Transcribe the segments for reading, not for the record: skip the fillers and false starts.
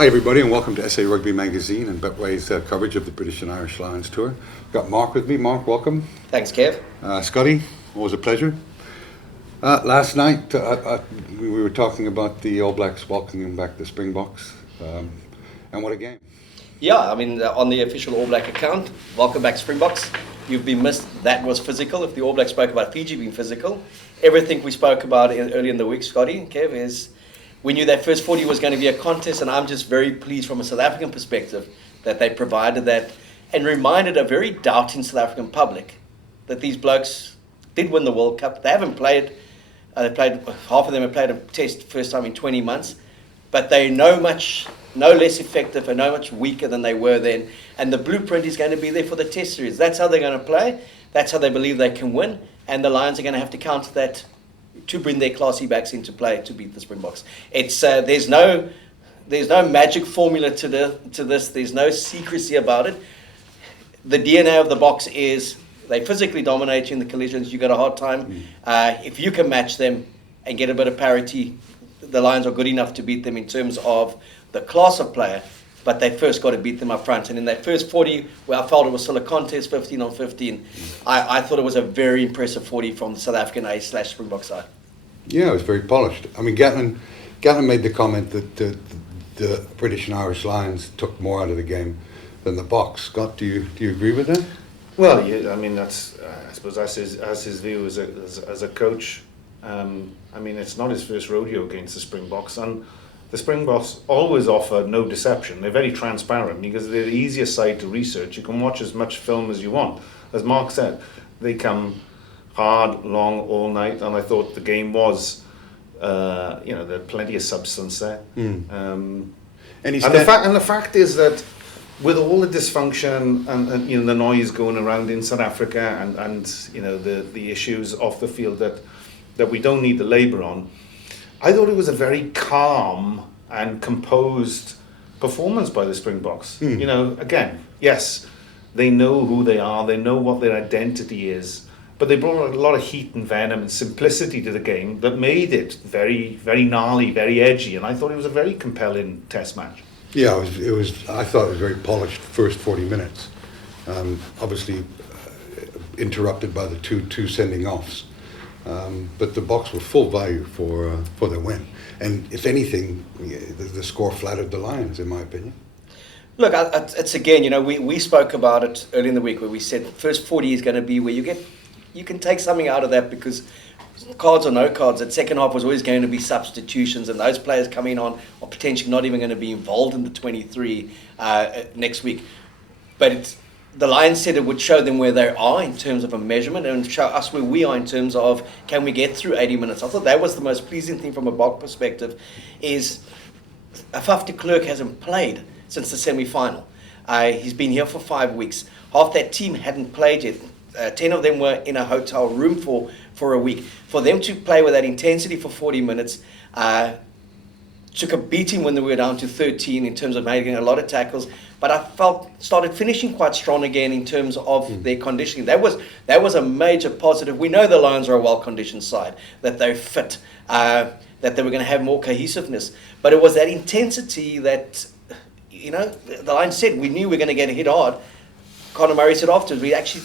Hi everybody and welcome to SA Rugby Magazine and Betway's coverage of the British and Irish Lions Tour. Got Mark with me. Mark, welcome. Thanks, Kev. Scotty, always a pleasure. Last night we were talking about the All Blacks welcoming back the Springboks, and what a game. Yeah, I mean, on the official All Black account, welcome back Springboks. You've been missed. That was physical. If the All Blacks spoke about Fiji being physical, everything we spoke about early in the week, Scotty and Kev, is we knew that first 40 was going to be a contest, and I'm just very pleased from a South African perspective that they provided that and reminded a very doubting South African public that these blokes did win the World Cup. They haven't played, half of them have played a test first time in 20 months, but they're no less effective and no much weaker than they were then. And the blueprint is going to be there for the test series. That's how they're going to play. That's how they believe they can win. And the Lions are going to have to counter that to bring their classy backs into play to beat the Springboks. It's there's no magic formula to this. There's no secrecy about it. The DNA of the Boks is they physically dominate you in the collisions. You got a hard time. If you can match them and get a bit of parity, the Lions are good enough to beat them in terms of the class of player, but they first got to beat them up front. And in that first 40, where I felt it was still a contest, 15 on 15, I thought it was a very impressive 40 from the South African A/Springbok side. Yeah, it was very polished. I mean, Gatlin made the comment that the British and Irish Lions took more out of the game than the Boks. Scott, do you agree with that? Well, yeah, I mean, that's I suppose that's his view as a coach. I mean, it's not his first rodeo against the Springboks, and the Springboks always offer no deception. They're very transparent because they're the easiest side to research. You can watch as much film as you want. As Mark said, they come hard, long, all night, and I thought the game was, there's plenty of substance there. And the fact is that with all the dysfunction and the noise going around in South Africa and the issues off the field that we don't need to labour on, I thought it was a very calm and composed performance by the Springboks. Again, yes, they know who they are, they know what their identity is, but they brought a lot of heat and venom and simplicity to the game that made it very, very gnarly, very edgy, and I thought it was a very compelling test match. Yeah, it was. I thought it was very polished first 40 minutes. Obviously, interrupted by the two sending offs. But the Boks were full value for their win, and if anything, the score flattered the Lions, in my opinion. Look, it's again, we spoke about it early in the week where we said first 40 is going to be where you can take something out of that because cards or no cards, that second half was always going to be substitutions, and those players coming on are potentially not even going to be involved in the 23 next week. But the Lions said it would show them where they are in terms of a measurement and show us where we are in terms of can we get through 80 minutes. I thought that was the most pleasing thing from a Bok perspective is Afaf de Klerk hasn't played since the semi-final. He's been here for 5 weeks. Half that team hadn't played yet. 10 of them were in a hotel room for a week. For them to play with that intensity for 40 minutes, took a beating when they were down to 13 in terms of making a lot of tackles, but I started finishing quite strong again in terms of their conditioning. That was a major positive. We know the Lions are a well-conditioned side, that they're fit, that they were going to have more cohesiveness, but it was that intensity that, the Lions said, we knew we were going to get hit hard. Conor Murray said afterwards, we actually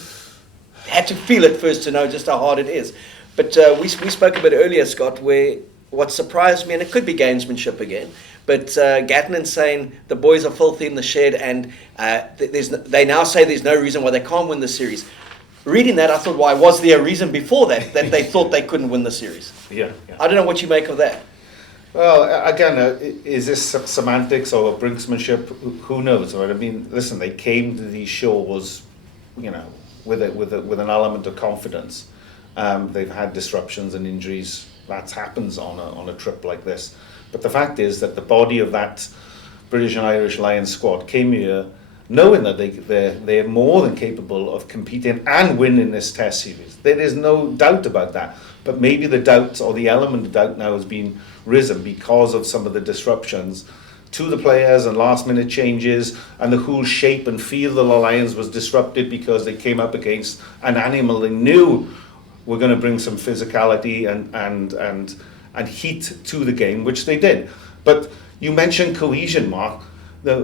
had to feel it first to know just how hard it is. But we spoke a bit earlier, Scott, where what surprised me, and it could be gamesmanship again, but Gatlin saying the boys are filthy in the shed, and they now say there's no reason why they can't win the series. Reading that, I thought, why was there a reason before that they thought they couldn't win the series? Yeah. I don't know what you make of that. Well, again, is this semantics or brinksmanship? Who knows? Right? I mean, listen, they came to these shows, with an element of confidence. They've had disruptions and injuries. That happens on a trip like this. But the fact is that the body of that British and Irish Lions squad came here knowing that they're more than capable of competing and winning this test series. There is no doubt about that. But maybe the doubt or the element of doubt now has been risen because of some of the disruptions to the players and last minute changes, and the whole shape and feel of the Lions was disrupted because they came up against an animal they knew were going to bring some physicality and heat to the game, which they did. But you mentioned cohesion, Mark.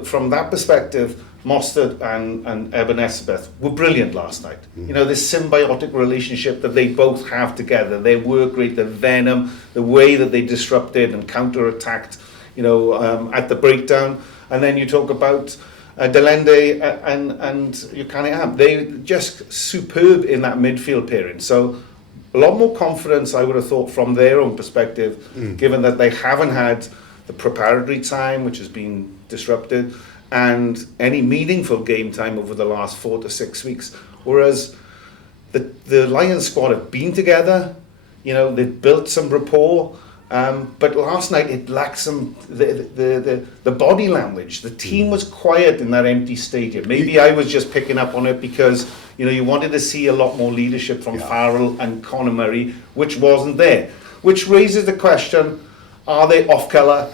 From that perspective, Mostert and Erasmus were brilliant last night. You know, this symbiotic relationship that they both have together, their work rate, the venom, the way that they disrupted and counter-attacked, you know, at the breakdown. And then you talk about Delende and you kind of they just superb in that midfield pairing. So a lot more confidence, I would have thought, from their own perspective, given that they haven't had the preparatory time, which has been disrupted, and any meaningful game time over the last 4 to 6 weeks. Whereas the Lions squad have been together, you know, they've built some rapport, but last night it lacked some the body language. The team was quiet in that empty stadium. Maybe I was just picking up on it because, you know, you wanted to see a lot more leadership from Farrell and Conor Murray, which wasn't there. Which raises the question, are they off colour?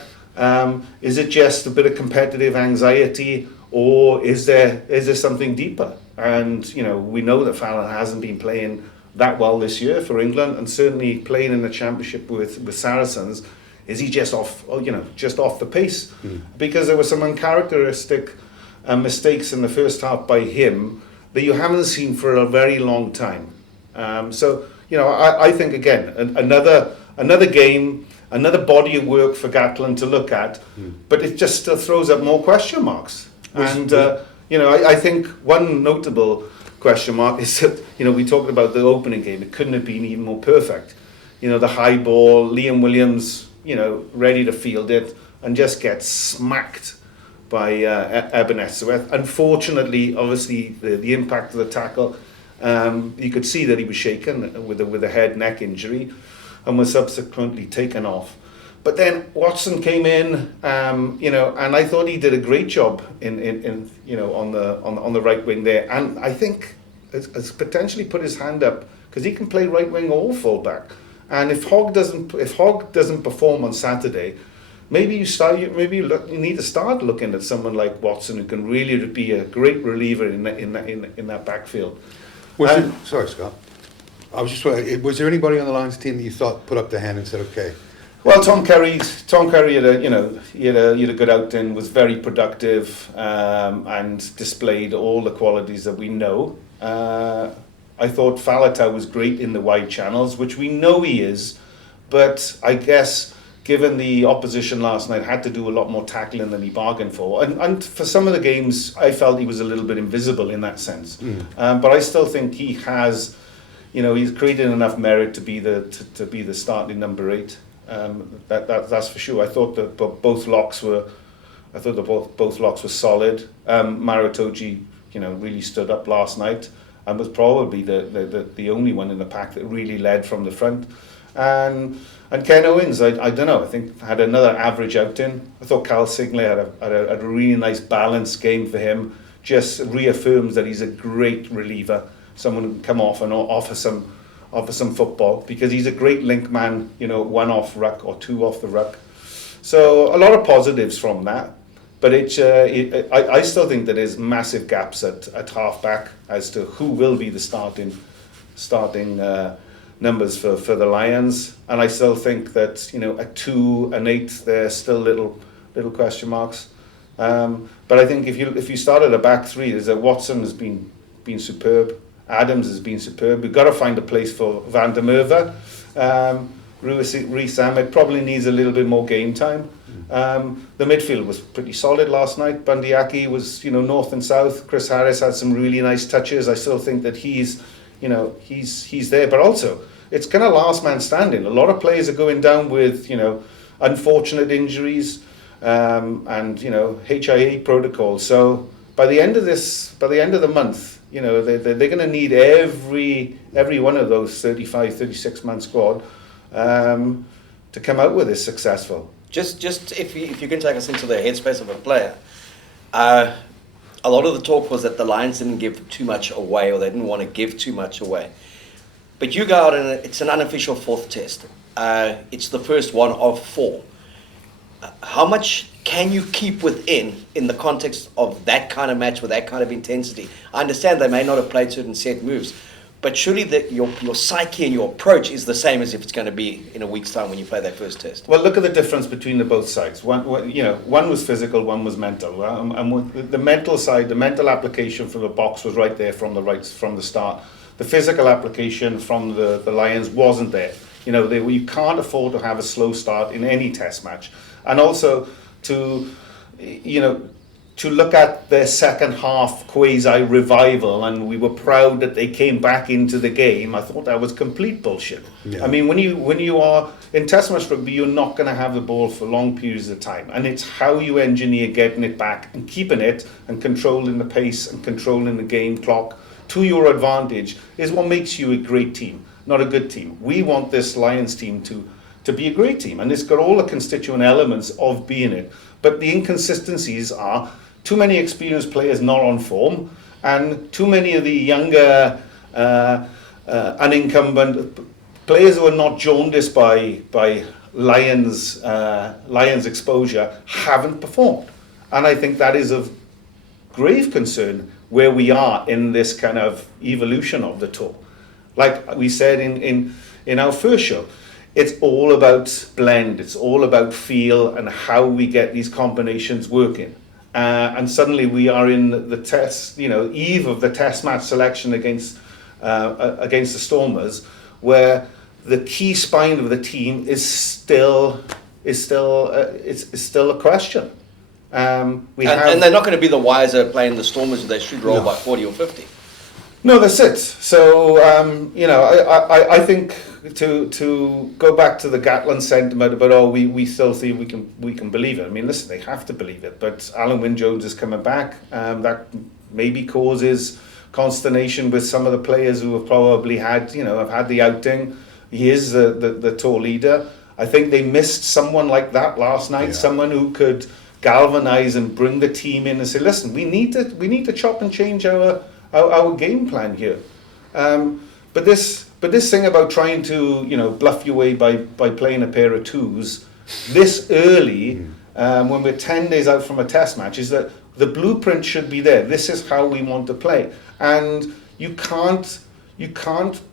Is it just a bit of competitive anxiety, or is there something deeper? And, you know, we know that Fallon hasn't been playing that well this year for England, and certainly playing in the championship with Saracens. Is he just off the pace? Because there were some uncharacteristic mistakes in the first half by him that you haven't seen for a very long time. So, you know, I think, again, another game, another body of work for Gatland to look at, but it just still throws up more question marks. And, you know, I think one notable question mark is that, you know, we talked about the opening game. It couldn't have been even more perfect. You know, the high ball, Liam Williams, you know, ready to field it, and just gets smacked by Ebenezer. Unfortunately, obviously, the impact of the tackle, you could see that he was shaken with a head-neck injury, and was subsequently taken off. But then Watson came in, you know, and I thought he did a great job in you know, on the right wing there, and I think has potentially put his hand up because he can play right wing or fullback. And if Hogg doesn't perform on Saturday, maybe you need to start looking at someone like Watson, who can really be a great reliever in that backfield. Sorry, Scott. I was just wondering, was there anybody on the Lions team that you thought put up their hand and said, okay? Well, Tom Curry had a good outing, was very productive, and displayed all the qualities that we know. I thought Faletau was great in the wide channels, which we know he is, but I guess given the opposition last night, had to do a lot more tackling than he bargained for. And for some of the games, I felt he was a little bit invisible in that sense. But I still think he has, you know, he's created enough merit to be the starting number 8. That's for sure. I thought that both locks were solid. Maratoji, you know, really stood up last night and was probably the only one in the pack that really led from the front. And Ken Owens, I don't know, I think had another average outing. I thought Carl Sigley had a really nice balanced game for him. Just reaffirms that he's a great reliever, someone who can come off and offer some football, because he's a great link man, you know, 1 off ruck or 2 off the ruck. So a lot of positives from that. But I still think that there's massive gaps at half-back as to who will be the starting numbers for the Lions. And I still think that, you know, at 2 and 8, there's still little question marks. But I think if you start at a back 3, there's Watson has been superb. Adams has been superb. We've got to find a place for Van der Merwe. Rees Ahmed probably needs a little bit more game time. The midfield was pretty solid last night. Bundyaki was, you know, north and south. Chris Harris had some really nice touches. I still think that he's there. But also, it's kind of last man standing. A lot of players are going down with, you know, unfortunate injuries, and, you know, HIA protocols. So by the end of the month, you know, they're going to need every one of those 35, 36-man squad to come out with this successful. Just if you can take us into the headspace of a player, a lot of the talk was that the Lions didn't give too much away, or they didn't want to give too much away. But you go out and it's an unofficial 4th test. It's the first one of 4. How much can you keep within in the context of that kind of match with that kind of intensity? I understand they may not have played certain set moves, But surely your psyche and your approach is the same as if it's going to be in a week's time when you play that first test. Well, look at the difference between the both sides. One was physical, one was mental. And with the mental side, the mental application for the Boks was right there from the start. The physical application from the Lions wasn't there. You can't afford to have a slow start in any test match. And also to look at their second half quasi revival, and we were proud that they came back into the game. I thought that was complete bullshit. Yeah. I mean, when you are in test match rugby, you're not going to have the ball for long periods of time, and it's how you engineer getting it back and keeping it and controlling the pace and controlling the game clock to your advantage is what makes you a great team, not a good team. We want this Lions team to be a great team, and it's got all the constituent elements of being it. But the inconsistencies are too many experienced players not on form, and too many of the younger, unincumbent players who are not jaundiced by Lions exposure haven't performed. And I think that is of grave concern where we are in this kind of evolution of the tour. Like we said in our first show, it's all about blend, it's all about feel and how we get these combinations working. And suddenly we are in the test, eve of the test match selection against the Stormers, where the key spine of the team is still a question. And they're not going to be the wiser playing the Stormers if they should roll by 40 or 50. No, that's it. So I think to go back to the Gatland sentiment about we still think we can believe it. I mean, listen, they have to believe it. But Alun Wyn Jones is coming back. That maybe causes consternation with some of the players who have probably had the outing. He is the tour leader. I think they missed someone like that last night. Yeah. Someone who could galvanize and bring the team in and say, listen, we need to chop and change our game plan here. But this thing about trying to bluff your way by playing a pair of twos this early, when we're 10 days out from a test match, is that the blueprint should be there. This is how we want to play, and you can't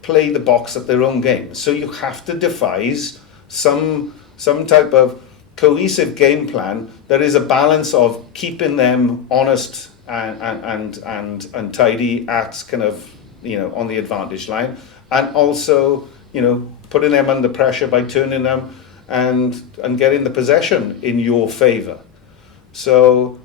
play the Boks at their own game. So you have to devise some type of cohesive game plan that is a balance of keeping them honest and tidy at kind of on the advantage line, and also putting them under pressure by turning them and getting the possession in your favour. So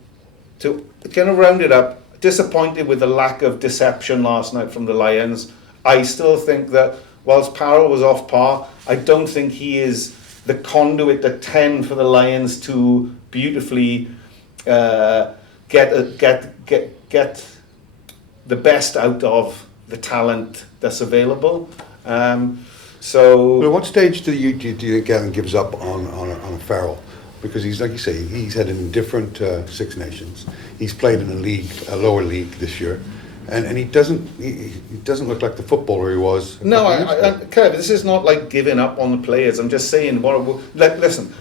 to kind of round it up, disappointed with the lack of deception last night from the Lions. I still think that whilst Parrell was off par, I don't think he is the conduit at 10 for the Lions to beautifully get the best out of the talent that's available. So, at what stage do you think Gavin gives up on a Farrell? Because he's, like you say, he's had in different Six Nations. He's played in a lower league this year, and he doesn't look like the footballer he was. No, Kev, this is not like giving up on the players. I'm just saying, listen,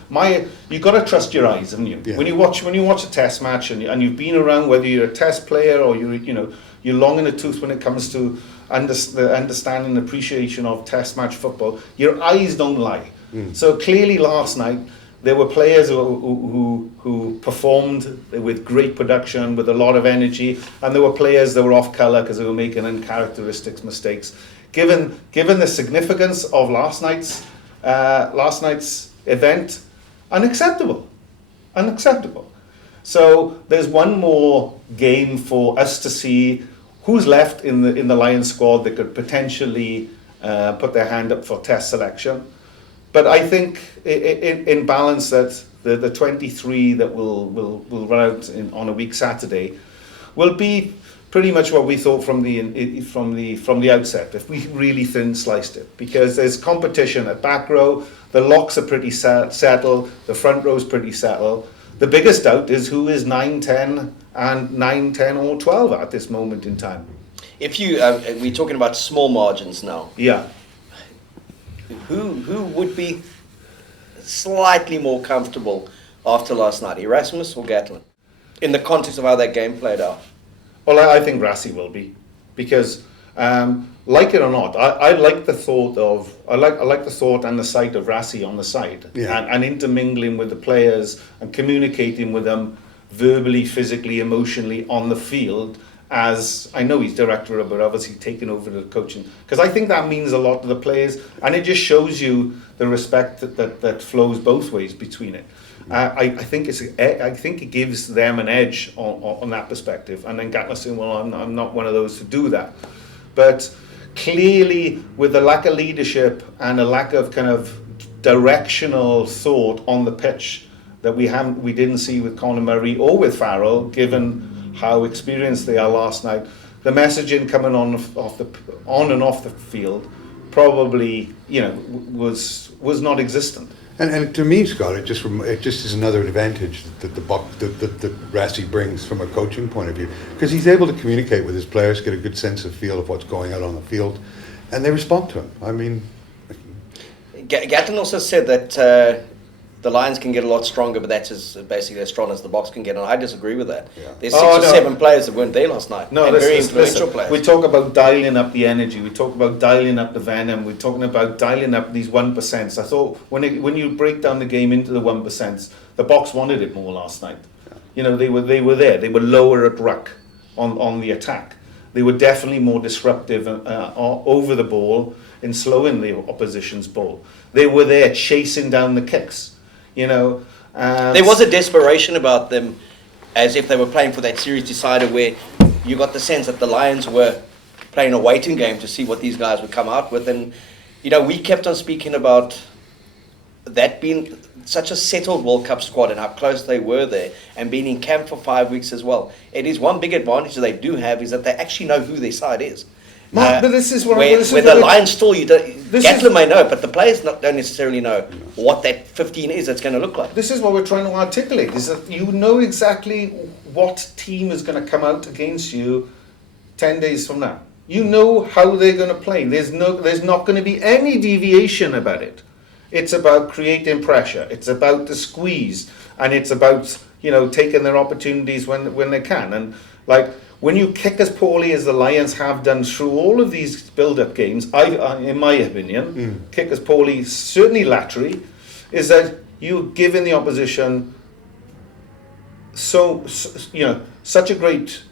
you got to trust your eyes, haven't you? Yeah. When you watch a test match and you've been around, whether you're a test player or you're long in the tooth when it comes to the understanding and appreciation of test match football, your eyes don't lie. So clearly last night there were players who performed with great production, with a lot of energy, and there were players that were off colour because they were making uncharacteristic mistakes. Given the significance of last night's event, unacceptable. So there's one more game for us to see who's left in the Lions squad that could potentially put their hand up for test selection. But I think in balance that the 23 that will run out on a week Saturday will be pretty much what we thought from the outset, if we really thin sliced it, because there's competition at back row, the locks are pretty settled, the front row's pretty settled. The biggest doubt is who is 9, 10 and 9, 10 or 12 at this moment in time. If you we're talking about small margins now. Yeah. Who would be slightly more comfortable after last night, Erasmus or Gatlin, in the context of how that game played out? Well, I think Rassie will be, because Like it or not, I like the thought of I like the thought and the sight of Rassie on the side, and intermingling with the players and communicating with them verbally, physically, emotionally on the field. As I know he's director, but obviously taking over the coaching, because I think that means a lot to the players, and it just shows you the respect that flows both ways between it. I think it gives them an edge on that perspective. And then Gatler saying, well, I'm not one of those to do that, but clearly with the lack of leadership and a lack of kind of directional thought on the pitch that we didn't see with Conor Murray or with Farrell, given how experienced they are last night, the messaging coming on and off the field probably was not-existent. And to me, Scott, it just is another advantage that that Rassie brings from a coaching point of view, because he's able to communicate with his players, get a good sense of feel of what's going on the field, and they respond to him. I mean, Gatton also said that the Lions can get a lot stronger, but that's basically as strong as the Boks can get, and I disagree with that. Yeah. There's 6 or 7 players that weren't there last night, and very influential players. We talk about dialing up the energy, we talk about dialing up the venom, we're talking about dialing up these 1%. I thought when you break down the game into the 1%, the Boks wanted it more last night. Yeah. They were there, they were lower at ruck on the attack. They were definitely more disruptive over the ball in slowing the opposition's ball. They were there chasing down the kicks. There was a desperation about them, as if they were playing for that series decider, where you got the sense that the Lions were playing a waiting game to see what these guys would come out with. And we kept on speaking about that being such a settled World Cup squad and how close they were there, and being in camp for 5 weeks as well. It is one big advantage that they do have, is that they actually know who their side is. Mark, but this is what where the Lions still, Gatland may know, but the players don't necessarily know what that 15 is that's going to look like. This is what we're trying to articulate, is that you know exactly what team is going to come out against you 10 days from now. You know how they're going to play. There's not going to be any deviation about it. It's about creating pressure. It's about the squeeze, and it's about taking their opportunities when they can. And when you kick as poorly as the Lions have done through all of these build-up games, in my opinion, kick as poorly, certainly laterally, is that you're giving the opposition such a great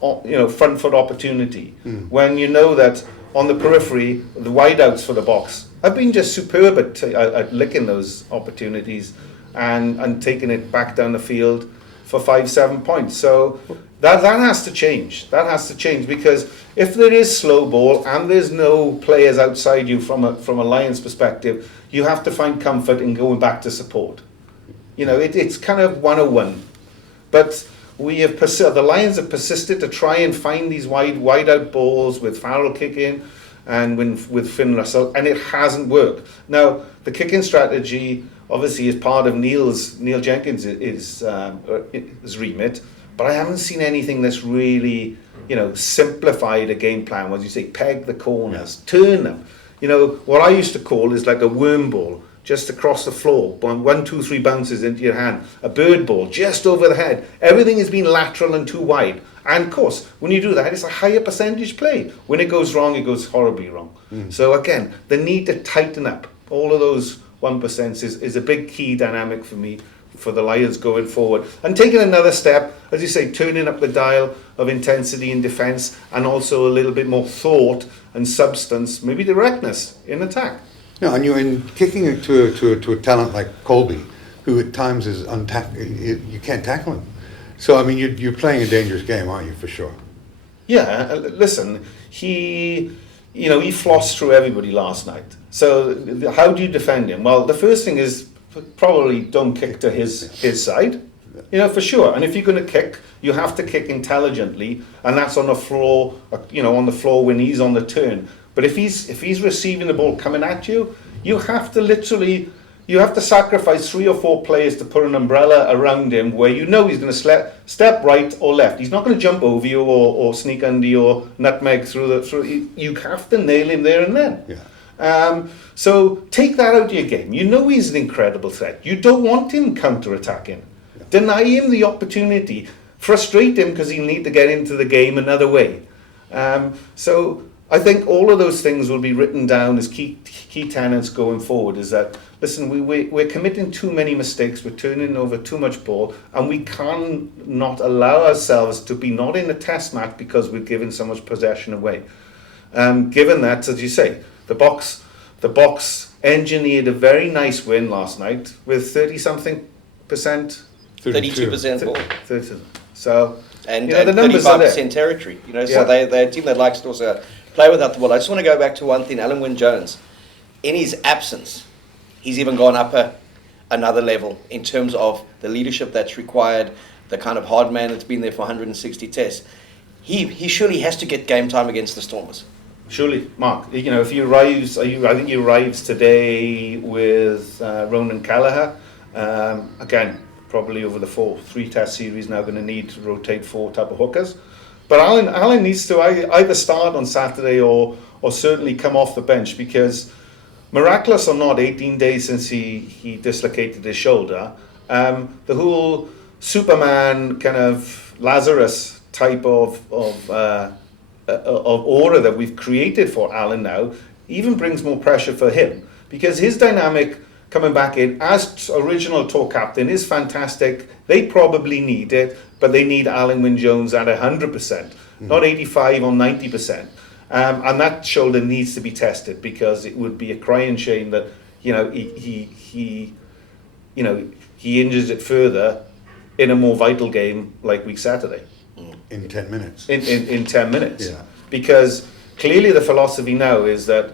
front foot opportunity when you know that on the periphery, the wideouts for the Boks have been just superb at licking those opportunities and taking it back down the field for 5-7 points. So that has to change. That has to change, because if there is slow ball and there's no players outside you from a Lions perspective, you have to find comfort in going back to support. It's kind of 101. But the Lions have persisted to try and find these wide out balls with Farrell kicking and with Finn Russell, and it hasn't worked. Now, the kicking strategy obviously is part of Neil Jenkins' remit, but I haven't seen anything that's really, simplified a game plan. As you say, peg the corners, turn them. What I used to call is like a worm ball, just across the floor, 1, 2, 3 bounces into your hand, a bird ball just over the head. Everything has been lateral and too wide. And of course, when you do that, it's a higher percentage play. When it goes wrong, it goes horribly wrong. So again, the need to tighten up all of those 1% is a big key dynamic for me, for the Lions going forward. And taking another step, as you say, turning up the dial of intensity in defence, and also a little bit more thought and substance, maybe directness in attack. No, and you're kicking it to a talent like Colby, who at times is you can't tackle him. So I mean, you're playing a dangerous game, aren't you, for sure? Yeah, listen, he flossed through everybody last night. So how do you defend him? Well, the first thing is probably don't kick to his side, for sure. And if you're going to kick, you have to kick intelligently, and that's on the floor, when he's on the turn. But if he's receiving the ball coming at you, you have to sacrifice 3 or 4 players to put an umbrella around him where he's going to step right or left. He's not going to jump over you or sneak under your nutmeg through. You have to nail him there and then. Yeah. So take that out of your game. He's an incredible threat. You don't want him counter-attacking. Yeah. Deny him the opportunity. Frustrate him because he'll need to get into the game another way. So I think all of those things will be written down as key tenets going forward. Is that, listen, we're committing too many mistakes, we're turning over too much ball, and we can not allow ourselves to be not in a test match because we're giving so much possession away. Given that, as you say, the Boks engineered a very nice win last night with 30-something%. 32% ball. 30. So, And, you know, the and numbers are 35% there. territory. You know, so Yeah. they're a team that likes to also play without the ball. I just want to go back to one thing. Alun Wyn Jones, in his absence, he's even gone up another level in terms of the leadership that's required, the kind of hard man that's been there for 160 tests. He surely has to get game time against the Stormers. Surely, Mark. You know, if he arrives, I think he arrives today with Ronan Callagher. Again, probably over the 3-test series now going to need to rotate 4 type of hookers. But Alun needs to either start on Saturday or certainly come off the bench, because miraculous or not, 18 days since he dislocated his shoulder, the whole Superman kind of Lazarus type of aura that we've created for Alun now even brings more pressure for him, because his dynamic coming back in as original tour captain is fantastic. They probably need it, but they need Alun Wyn Jones at 100%, not 85 or 90%. And that shoulder needs to be tested, because it would be a crying shame that, you know, he injures it further in a more vital game like week Saturday. In 10 minutes. In 10 minutes. Yeah. Because clearly the philosophy now is that,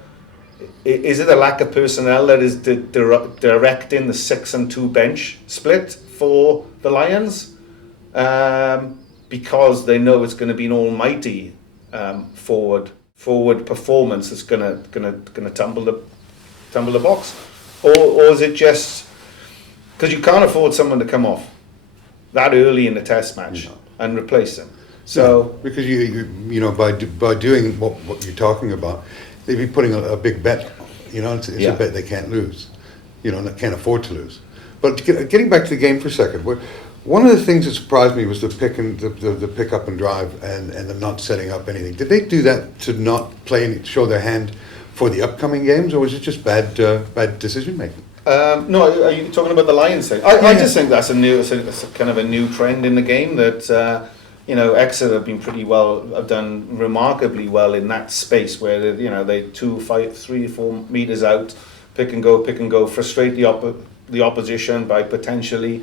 is it a lack of personnel that is directing the 6 and 2 bench split for the Lions? Because they know it's going to be an almighty forward performance that's going to tumble the box, or is it just because you can't afford someone to come off that early in the test match and replace them? So because you know, by doing what you're talking about, they'd be putting a big bet. You know, it's a bet they can't lose. You know, can't afford to lose. But getting back to the game for a second, one of the things that surprised me was the pick up and drive and them not setting up anything. Did they do that to not play and show their hand for the upcoming games, or was it just bad decision making? No, are you talking about the Lions thing? I just think that's a kind of a new trend in the game that. You know, Exeter have done remarkably well in that space where they 2, 5, 3, 4 meters out, pick and go, frustrate the opposition by potentially,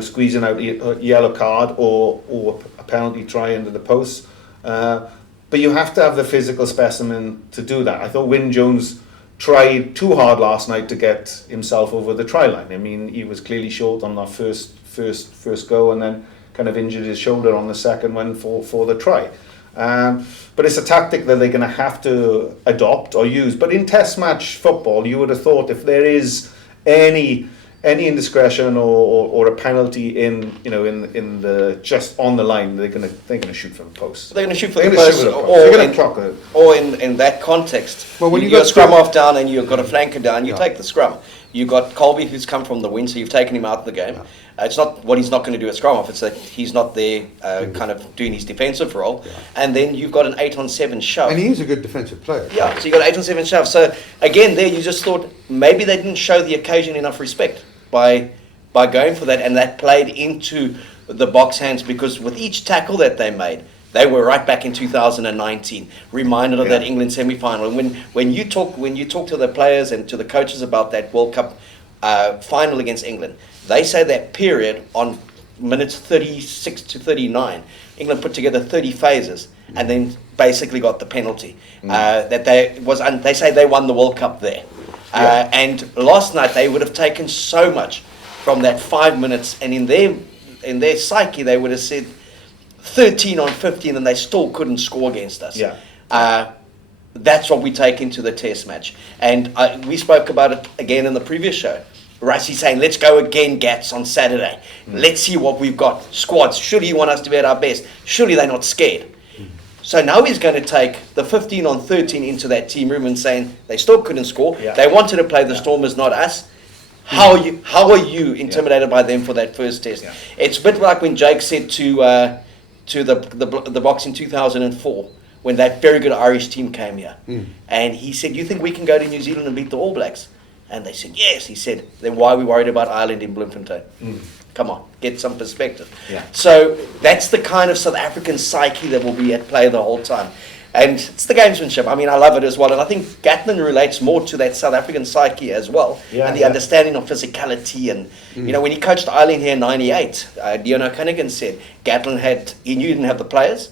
squeezing out a yellow card or a penalty try into the post. But you have to have the physical specimen to do that. I thought Wyn Jones tried too hard last night to get himself over the try line. I mean, he was clearly short on that first go, and then kind of injured his shoulder on the second one for the try. But it's a tactic that they're going to have to adopt or use. But in test match football, you would have thought if there is any indiscretion or a penalty in the just on the line, they're going to shoot from the post. They're going to shoot for the post, or in that context. Well, when you got scrum off down and you've got a flanker down, you take the scrum. You got Colby, who's come from the win, so you've taken him out of the game. Yeah. It's not what he's not going to do at scrum off, it's that he's not there kind of doing his defensive role. Yeah. And then you've got an 8-on-7 shove. And he is a good defensive player. Yeah, so you got 8-on-7 shove. So again, there you just thought maybe they didn't show the occasion enough respect by going for that, and that played into the Boks hands, because with each tackle that they made, they were right back in 2019, reminded of that England semi-final. And when you talk to the players and to the coaches about that World Cup final against England, they say that period on minutes 36 to 39, England put together 30 phases and then basically got the penalty. They say they won the World Cup there. And last night they would have taken so much from that 5 minutes, and in their psyche they would have said 13 on 15 and they still couldn't score against us. That's what we take into the test match. And we spoke about it again in the previous show. Rassie saying, let's go again, Gats, on Saturday. Let's see what we've got. Squads, surely you want us to be at our best. Surely they're not scared. So now he's going to take the 15 on 13 into that team room and saying they still couldn't score. They wanted to play the Stormers, not us. How are you intimidated by them for that first test? It's a bit like when Jake said to to the Boks in 2004 when that very good Irish team came here. And he said, "You think we can go to New Zealand and beat the All Blacks?" And they said, "Yes." He said, "Then why are we worried about Ireland in Bloemfontein?" Come on, get some perspective. Yeah. So that's the kind of South African psyche that will be at play the whole time. And it's the gamesmanship. I mean, I love it as well. And I think Gatlin relates more to that South African psyche as well. Yeah, and the yeah. understanding of physicality. And, you know, when he coached Ireland here in 98, Dion O'Connor said Gatlin he knew he didn't have the players,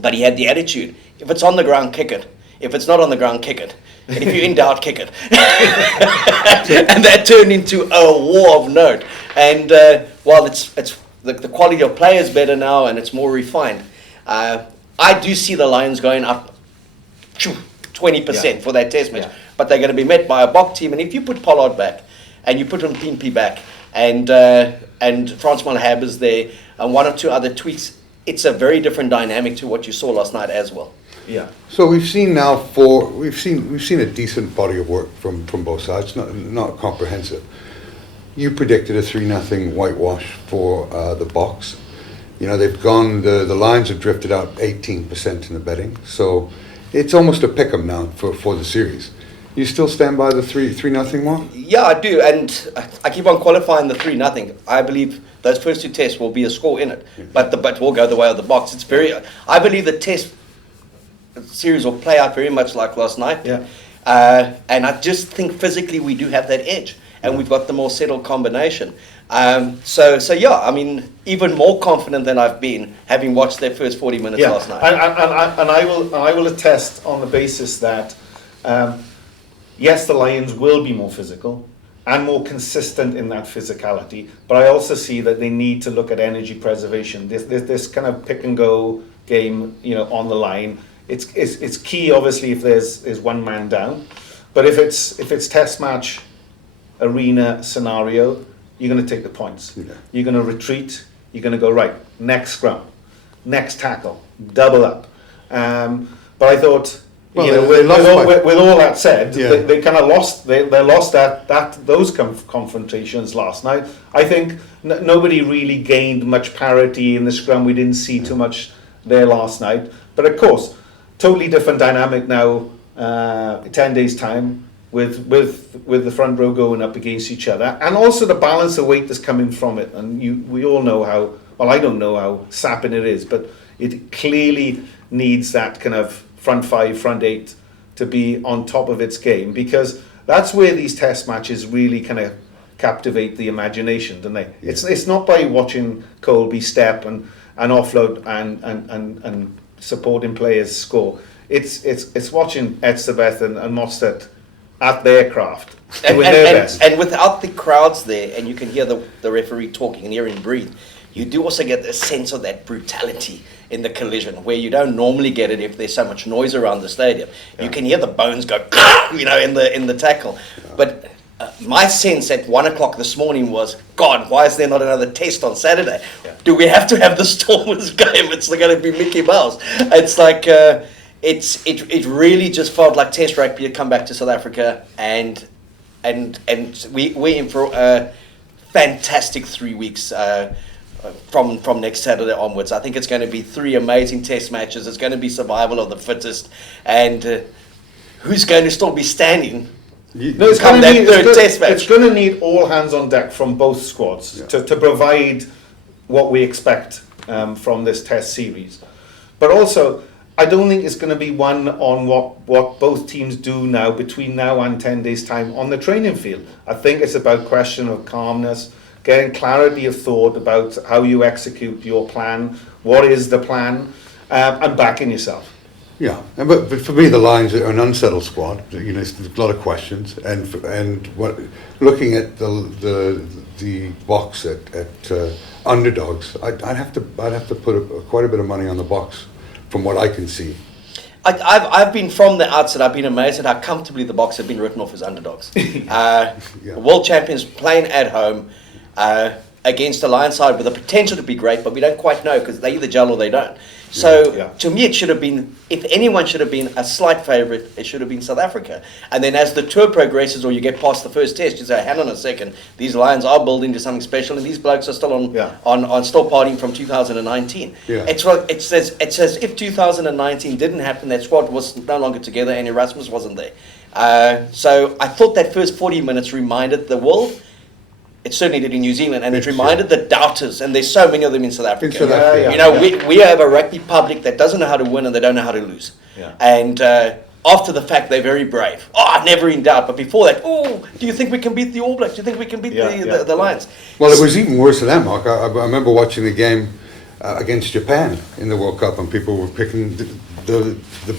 but he had the attitude. If it's on the ground, kick it. If it's not on the ground, kick it. And if you're in doubt, kick it. And that turned into a war of note. And while it's the quality of play is better now and it's more refined, I do see the Lions going up 20% for that test match. Yeah. But they're going to be met by a Bok team. And if you put Pollard back and you put Mpimpy back and Frans Malherbe is there and one or two other tweaks, it's a very different dynamic to what you saw last night as well. Yeah. So we've seen a decent body of work from both sides, not comprehensive. You predicted a 3-0 whitewash for the Boks. You know, they've gone, the Lions have drifted out 18% in the betting. So it's almost a pick 'em now for the series. You still stand by the 3-0 mark? Yeah, I do. And I keep on qualifying the 3-0. I believe those first two tests will be a score in it. But will go the way of the Boks. I believe the test series will play out very much like last night. Yeah. And I just think physically we do have that edge. And we've got the more settled combination. So yeah, I mean, even more confident than I've been having watched their first 40 minutes last night. And I will attest on the basis that yes, the Lions will be more physical and more consistent in that physicality, but I also see that they need to look at energy preservation. This kind of pick and go game, you know, on the line. It's key, obviously, if there's one man down, but if it's test match arena scenario, you're going to take the points. Yeah. You're going to retreat. You're going to go right. Next scrum, next tackle, double up. But I thought, well, you know, with all that said, they kind of lost. They lost those confrontations last night. I think nobody really gained much parity in the scrum. We didn't see too much there last night. But of course, totally different dynamic now. 10 days time. With the front row going up against each other, and also the balance of weight that's coming from it. And we all know how, well, I don't know how sapping it is, but it clearly needs that kind of front five, front eight to be on top of its game, because that's where these test matches really kind of captivate the imagination, don't they? Yeah. It's not by watching Colby step and offload and supporting players score. It's watching Etzebeth and Mostert at their craft, doing their best. And without the crowds there, and you can hear the referee talking and hear him breathe, you do also get a sense of that brutality in the collision, where you don't normally get it if there's so much noise around the stadium. Yeah. You can hear the bones go, you know, in the tackle. Yeah. But my sense at 1 o'clock this morning was, God, why is there not another test on Saturday? Yeah. Do we have to have the Stormers game? It's going to be Mickey Mouse. It's like... It really just felt like Test rugby had come back to South Africa, and we're in for a fantastic 3 weeks from next Saturday onwards. I think it's going to be 3 amazing Test matches. It's going to be survival of the fittest, and who's going to still be standing? It's going to need all hands on deck from both squads to provide what we expect from this Test series, but also, I don't think it's going to be one on what both teams do now between now and 10 days time on the training field. I think it's about question of calmness, getting clarity of thought about how you execute your plan, what is the plan, and backing yourself. Yeah, but for me, the Lions are an unsettled squad. You know, there's a lot of questions, and looking at the Boks at underdogs, I'd have to put quite a bit of money on the Boks. From what I can see, I've been from the outset. I've been amazed at how comfortably the Boks have been written off as underdogs. World champions playing at home against a Lions side with the potential to be great, but we don't quite know because they either gel or they don't. So Yeah. to me, it should have been, if anyone should have been a slight favourite, it should have been South Africa. And then as the tour progresses or you get past the first test, you say, hang on a second, these Lions are building to something special and these blokes are still on still partying from 2019. Yeah. It's as if 2019 didn't happen, that squad was no longer together and Erasmus wasn't there. So I thought that first 40 minutes reminded the world. It certainly did in New Zealand, and it reminded the doubters, and there's so many of them in South Africa. In South Africa. You know, we have a rugby public that doesn't know how to win and they don't know how to lose. Yeah. And after the fact, they're very brave. Oh, never in doubt. But before that, do you think we can beat the All Blacks? Do you think we can beat the Lions? Well, it was even worse than that, Mark. I remember watching the game against Japan in the World Cup, and people were picking the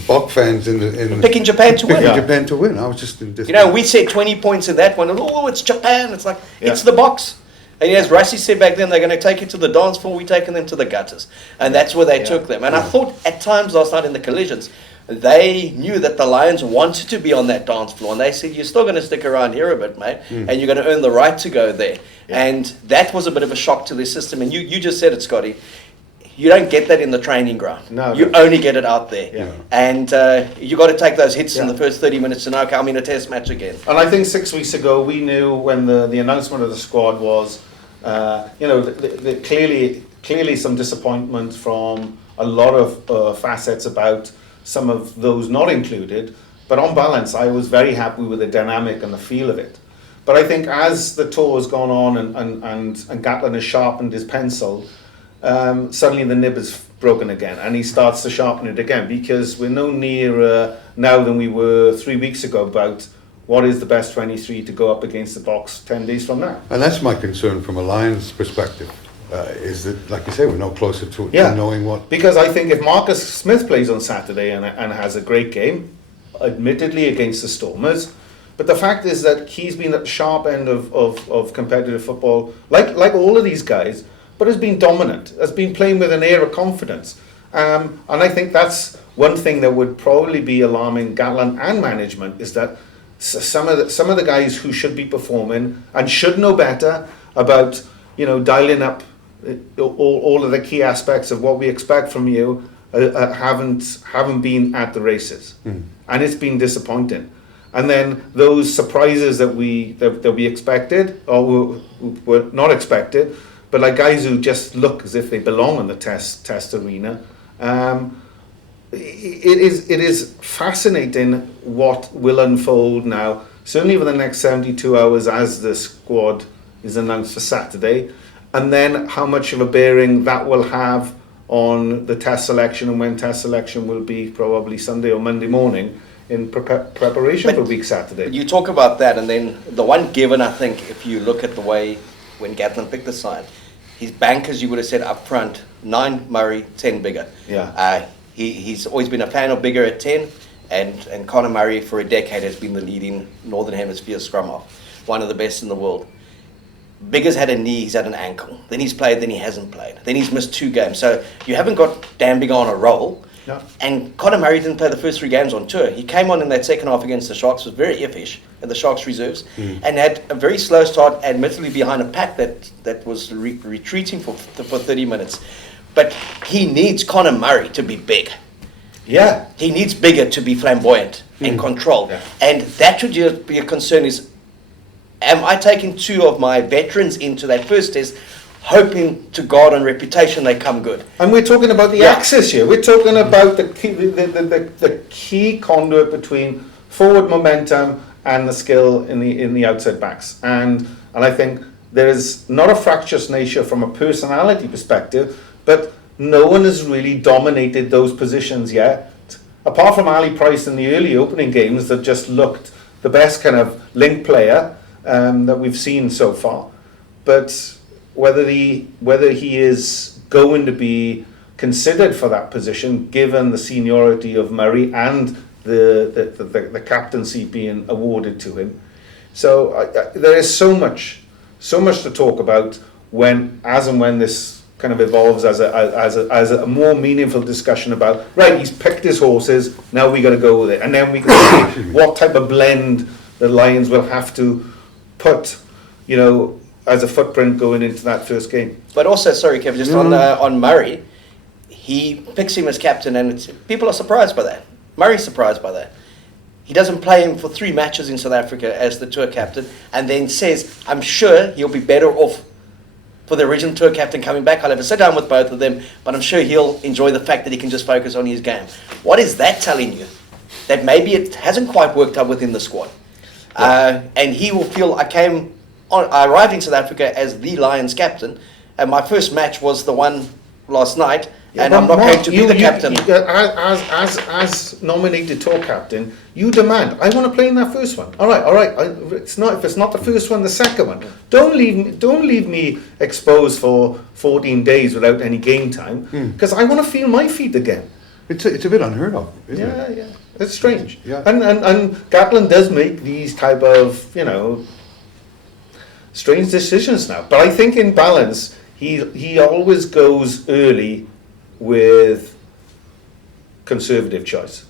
Boks fans in Picking Japan to win. Japan to win. I was just in You know, we said 20 points in that one. And, it's Japan. It's like, it's the Boks. And as Rassie said back then, they're going to take it to the dance floor. We're taking them to the gutters. And that's where they took them. And I thought at times last night in the collisions, they knew that the Lions wanted to be on that dance floor. And they said, you're still going to stick around here a bit, mate. And you're going to earn the right to go there. Yeah. And that was a bit of a shock to their system. And you just said it, Scotty. You don't get that in the training ground. No, you only get it out there. Yeah. And you got to take those hits in the first 30 minutes to know, okay, I'm in a test match again. And I think 6 weeks ago, we knew when the announcement of the squad was, clearly some disappointment from a lot of facets about some of those not included. But on balance, I was very happy with the dynamic and the feel of it. But I think as the tour has gone on and Gatlin has sharpened his pencil, suddenly the nib is broken again and he starts to sharpen it again, because we're no nearer now than we were 3 weeks ago about what is the best 23 to go up against the Boks 10 days from now. And that's my concern from a Lions perspective, is that, like you say, we're no closer to knowing what... Because I think if Marcus Smith plays on Saturday and has a great game, admittedly against the Stormers, but the fact is that he's been at the sharp end of competitive football, like all of these guys, but has been dominant, has been playing with an air of confidence. And I think that's one thing that would probably be alarming Gatlin and management, is that some of the guys who should be performing and should know better about, dialing up all of the key aspects of what we expect from you, haven't been at the races. And it's been disappointing. And then those surprises that we expected or were not expected, but like guys who just look as if they belong in the test arena. It is fascinating what will unfold now, certainly over the next 72 hours as the squad is announced for Saturday, and then how much of a bearing that will have on the test selection, and when test selection will be probably Sunday or Monday morning in preparation for week Saturday. You talk about that, and then the one given, I think, if you look at the way when Gatlin picked the side, his bankers, you would have said up front, 9 Murray, 10 bigger. Yeah. He's always been a fan of bigger at 10, and Conor Murray for a decade has been the leading Northern Hemisphere scrum half, one of the best in the world. Bigger's had a knee, he's had an ankle. Then he's played, then he hasn't played. Then he's missed 2 games. So you haven't got Dan Bigger on a roll. No. And Conor Murray didn't play the first 3 games on tour. He came on in that second half against the Sharks, was very iffish in the Sharks reserves, and had a very slow start, admittedly behind a pack that was retreating for 30 minutes. But he needs Conor Murray to be big. Yeah. He needs Bigger to be flamboyant and controlled. Yeah. And that should just be a concern, is, am I taking 2 of my veterans into that first test, hoping to God on reputation they come good? And we're talking about the axis here. We're talking about the key conduit between forward momentum and the skill in the outside backs. And I think there is not a fractious nature from a personality perspective, but no one has really dominated those positions yet, apart from Ali Price in the early opening games that just looked the best kind of link player that we've seen so far. But whether he is going to be considered for that position, given the seniority of Murray and the captaincy being awarded to him. So there is so much to talk about when this kind of evolves as a more meaningful discussion about, right, he's picked his horses, now we got to go with it, and then we can see what type of blend the Lions will have to put, as a footprint going into that first game. But also, sorry Kev, just on Murray, he picks him as captain, and people are surprised by that. Murray's surprised by that. He doesn't play him for 3 matches in South Africa as the tour captain, and then says, I'm sure he'll be better off for the original tour captain coming back. I'll have to sit down with both of them, but I'm sure he'll enjoy the fact that he can just focus on his game. What is that telling you? That maybe it hasn't quite worked out within the squad. And he will feel, I arrived in South Africa as the Lions captain, and my first match was the one last night, and I'm not going to be the captain. As nominated tour captain, you demand, I want to play in that first one. All right. If it's not the first one, the second one. Don't leave me exposed for 14 days without any game time, because I want to feel my feet again. It's a bit unheard of, isn't it? Yeah. It's strange. Yeah. And Gatland does make these type of, strange decisions now. But I think in balance, he always goes early with conservative choice.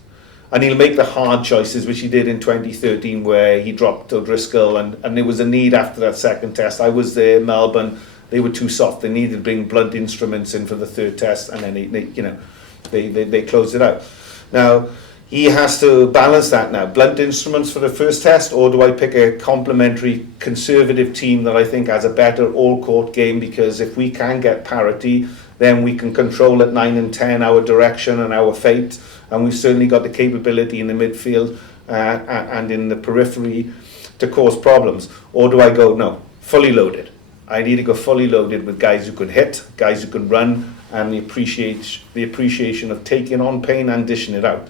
And he'll make the hard choices, which he did in 2013, where he dropped O'Driscoll, and there was a need after that second test. I was there, Melbourne, they were too soft. They needed to bring blunt instruments in for the third test, and then they closed it out. Now, he has to balance that now. Blunt instruments for the first test, or do I pick a complementary conservative team that I think has a better all-court game? Because if we can get parity, then we can control at 9 and 10 our direction and our fate. And we've certainly got the capability in the midfield and in the periphery to cause problems. Or do I go, no, fully loaded? I need to go fully loaded with guys who can hit, guys who can run, and the appreciation of taking on pain and dishing it out.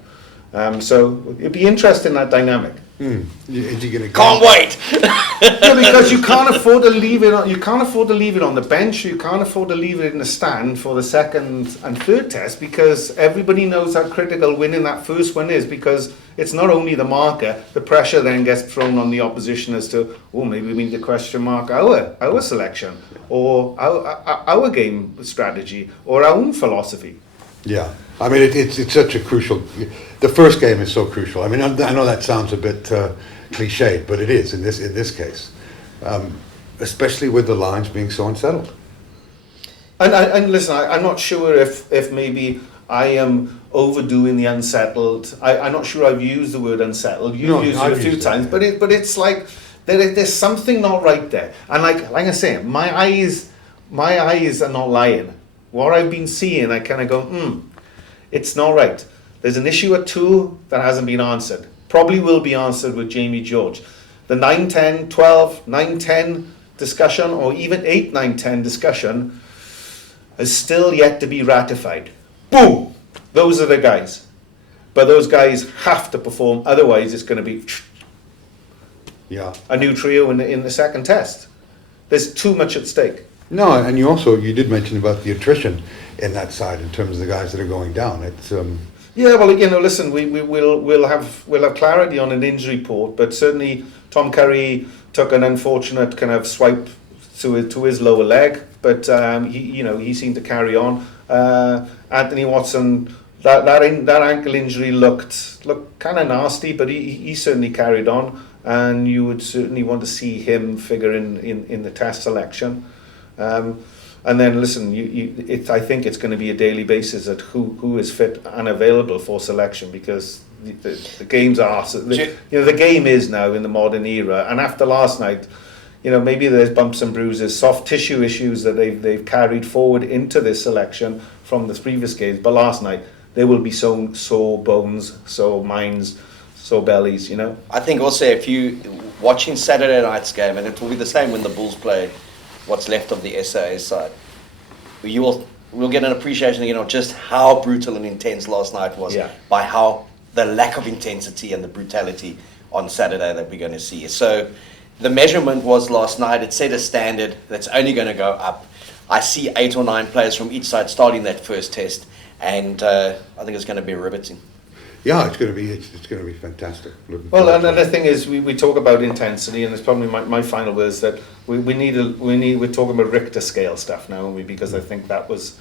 So it'd be interesting, that dynamic. Is he gonna Can't wait! Yeah, because you can't afford to leave it on. You can't afford to leave it on the bench. You can't afford to leave it in the stand for the second and third test, because everybody knows how critical winning that first one is. Because it's not only the marker, the pressure then gets thrown on the opposition as to, maybe we need to question mark our selection, or our game strategy, or our own philosophy. Yeah, I mean it's such a crucial. The first game is so crucial. I mean, I know that sounds a bit cliched, but it is in this case, especially with the lines being so unsettled. And listen, I'm not sure if maybe I am overdoing the unsettled. I'm not sure I've used the word unsettled. You've used it a few times, but it's like there's something not right there. And like I say, my eyes are not lying. What I've been seeing, I kind of go, it's not right. There's an issue at 2 that hasn't been answered. Probably will be answered with Jamie George. The 9-10, 12, 9-10 discussion, or even 8-9-10 discussion, is still yet to be ratified. Boom! Those are the guys. But those guys have to perform, otherwise it's going to be a new trio in the second test. There's too much at stake. No, and you did mention about the attrition in that side in terms of the guys that are going down. It's Yeah, well, listen, we'll have clarity on an injury report, but certainly Tom Curry took an unfortunate kind of swipe to his lower leg, but he seemed to carry on. Anthony Watson, that ankle injury looked kind of nasty, but he certainly carried on, and you would certainly want to see him figure in the test selection. And then listen, I think it's going to be a daily basis at who is fit and available for selection, because the games are the game is now in the modern era, and after last night, maybe there's bumps and bruises, soft tissue issues that they've carried forward into this selection from the previous games, but last night there will be sore bones, sore minds, sore bellies. I think also if you watching Saturday night's game, and it will be the same when the Bulls play what's left of the SAS side, we'll get an appreciation again of just how brutal and intense last night was, by how the lack of intensity and the brutality on Saturday that we're going to see. So the measurement was last night, it set a standard that's only going to go up. I see 8 or 9 players from each side starting that first test, and I think it's going to be riveting. Yeah, it's going to be fantastic. Well, another thing is we talk about intensity, and it's probably my final words that we're talking about Richter scale stuff now, because I think that was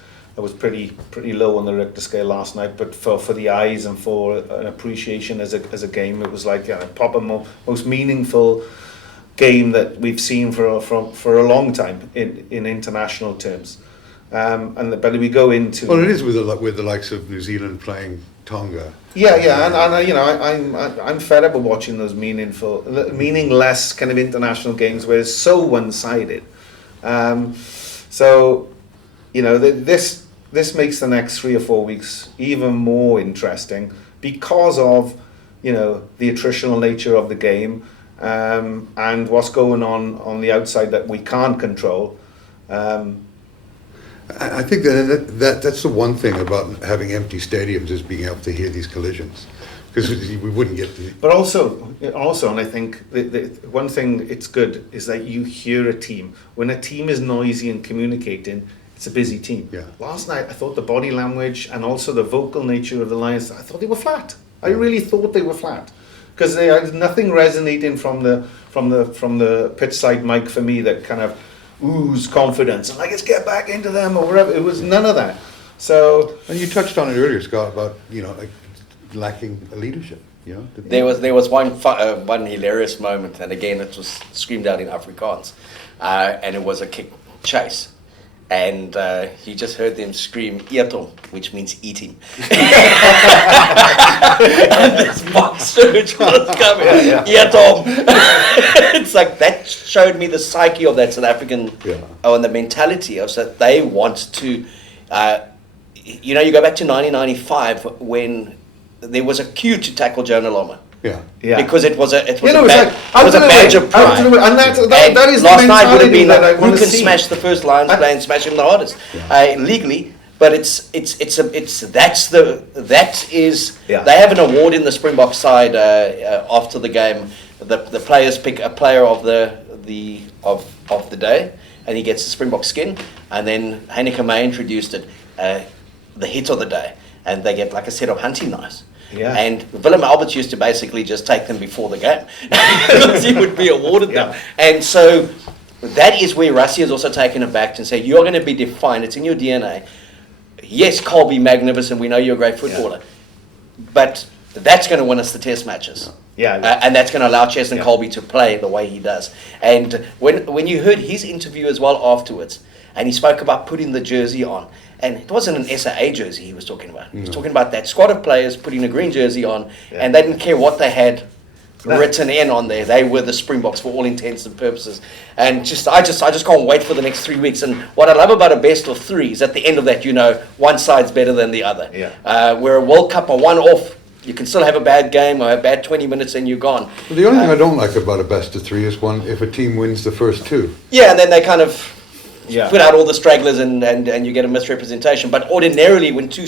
pretty low on the Richter scale last night. But for the eyes and for an appreciation as a game, it was like a proper most meaningful game that we've seen for a long time in international terms. But we go into... Well, it is with the likes of New Zealand playing Tonga. And I'm fed up with watching those meaningless kind of international games where it's so one-sided. This makes the next 3 or 4 weeks even more interesting because of the attritional nature of the game and what's going on the outside that we can't control. I think that's the one thing about having empty stadiums is being able to hear these collisions, because we wouldn't get the... But also, and I think the one thing it's good is that you hear a team. When a team is noisy and communicating, it's a busy team. Yeah. Last night, I thought the body language and also the vocal nature of the Lions, I thought they were flat. I really thought they were flat, because they had nothing resonating from the pitch side mic for me that kind of ooze confidence and like, let's get back into them or whatever. It was none of that. So, and you touched on it earlier, Scott, about like lacking leadership. There was one hilarious moment, and again it was screamed out in Afrikaans, and it was a kick chase. And you just heard them scream "Eet hom," which means eat him. And this box surge was coming. Eet hom. It's like that showed me the psyche of that South African, and the mentality of that they want to. You go back to 1995 when there was a cue to tackle Jonah Loma. Yeah. Because it was a like, badge of pride. And that is last the night would have been that I who want to can see. smash the first Lions play and smash him the hardest legally. But they have an award in the Springbok side after the game. The players pick a player of the day, and he gets the Springbok skin. And then Heineke May introduced it, the hit of the day, and they get like a set of hunting knives. Yeah. And Willem Alberts used to basically just take them before the game because he would be awarded them. And so that is where Rassie has also taken it back and said, you're going to be defined. It's in your DNA. Yes, Colby, magnificent. We know you're a great footballer. But that's going to win us the test matches. And that's going to allow Cheslin Colby to play the way he does. And when you heard his interview as well afterwards, and he spoke about putting the jersey on, and it wasn't an SAA jersey he was talking about. He was talking about that squad of players putting a green jersey on, and they didn't care what they had written in on there. They were the Springboks for all intents and purposes. And I just can't wait for the next 3 weeks. And what I love about a best of three is at the end of that, one side's better than the other. Where a World Cup, a one-off, you can still have a bad game or a bad 20 minutes and you're gone. Well, the only thing I don't like about a best of three is if a team wins the first two. Yeah, and then they kind of put out all the stragglers and you get a misrepresentation. But ordinarily, when two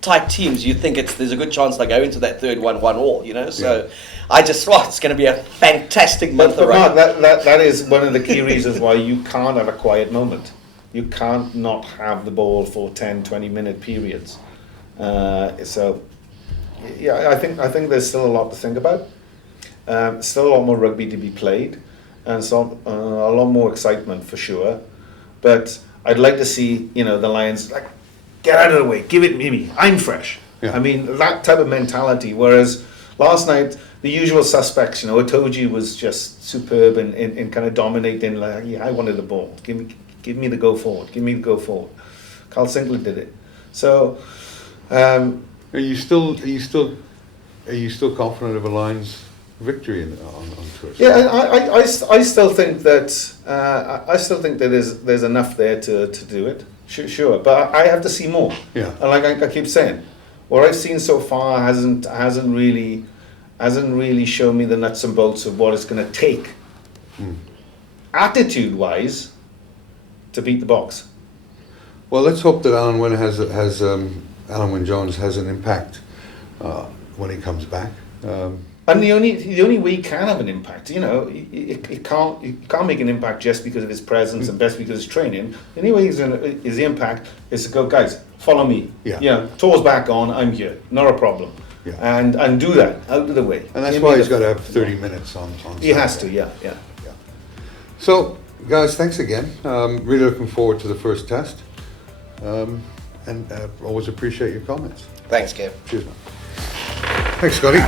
tight teams, you think there's a good chance they go into that third one all, So I just it's going to be a fantastic month of Mark, rugby. that is one of the key reasons why you can't have a quiet moment. You can't not have the ball for 10, 20-minute periods. I think there's still a lot to think about. Still a lot more rugby to be played, and so a lot more excitement for sure. But I'd like to see, the Lions get out of the way, give it me. I'm fresh. Yeah. I mean, that type of mentality. Whereas last night, the usual suspects, Otoji was just superb in kind of dominating. I wanted the ball. Give me the go forward. Give me the go forward. Carl Sinclair did it. So. Are you still confident of a Lions victory on tour? Yeah, I still think that there's enough there to do it. Sure, but I have to see more. Yeah. And like I keep saying, what I've seen so far hasn't really shown me the nuts and bolts of what it's going to take, attitude-wise, to beat the Boks. Well, let's hope that Alun Wyn Jones has an impact when he comes back. And the only way he can have an impact, he can't make an impact just because of his presence and just because of his training. The only way his impact is to go, guys, follow me. Toes back on, I'm here, not a problem. Yeah. And do that out of the way. And that's why he's got to have 30 minutes on He has to, yeah. So, guys, thanks again. Really looking forward to the first test. And always appreciate your comments. Thanks, Kev. Cheers, man. Thanks, Scotty.